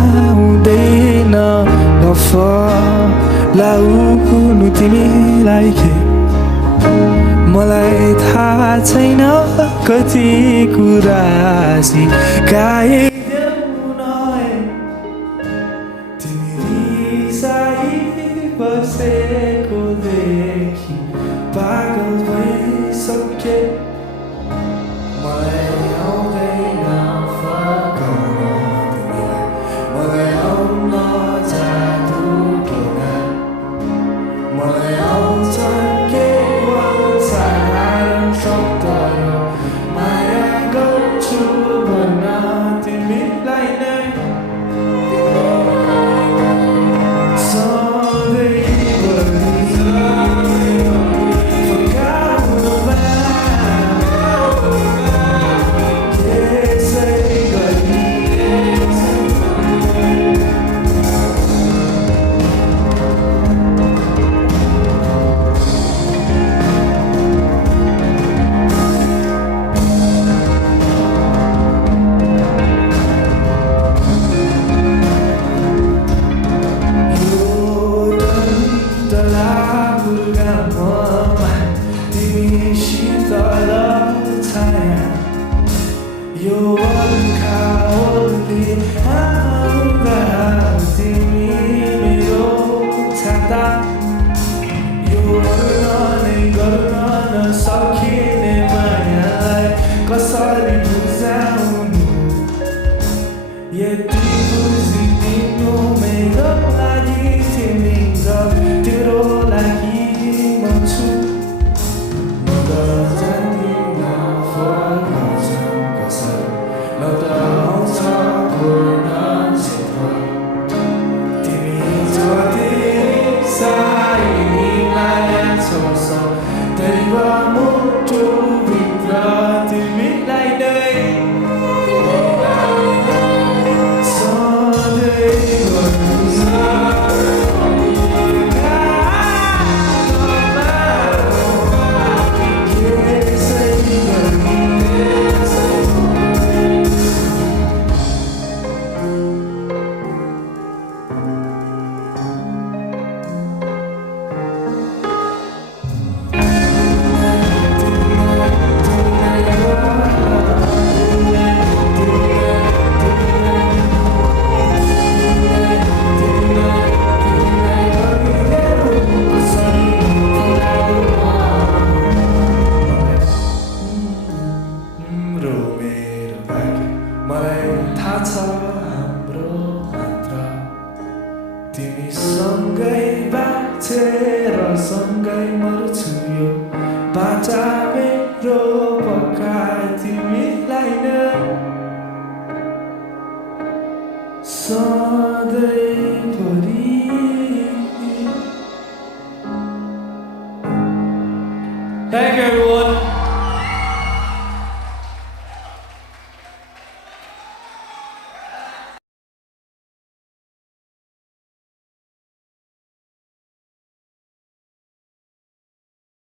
आउँदैन नफलाउनु तिमीलाई के मलाई थाहा छैन कति कुरा सिकाइदेऊ न तिमी रिसाइ बसेको देखि पागल भइसके मलाई आउँदैन फकाउन तिमीलाई मलाई आउन जादु किन मलाई आउँछ केवल साधारण शब्दहरू माया गर्छु भन्न तिमीलाई नै यो बर्खाओली आउँदा तिमी मेरो छाता यो नै गर्न नसकिने मायालाई कसरी बुझाउनु यति बुझिदिनु मेरो लागि तिमी र तेरो लागि म छु हाम्रो मात्र तिमी सँगै बाँचेर सँगै मर्छु यो बाचा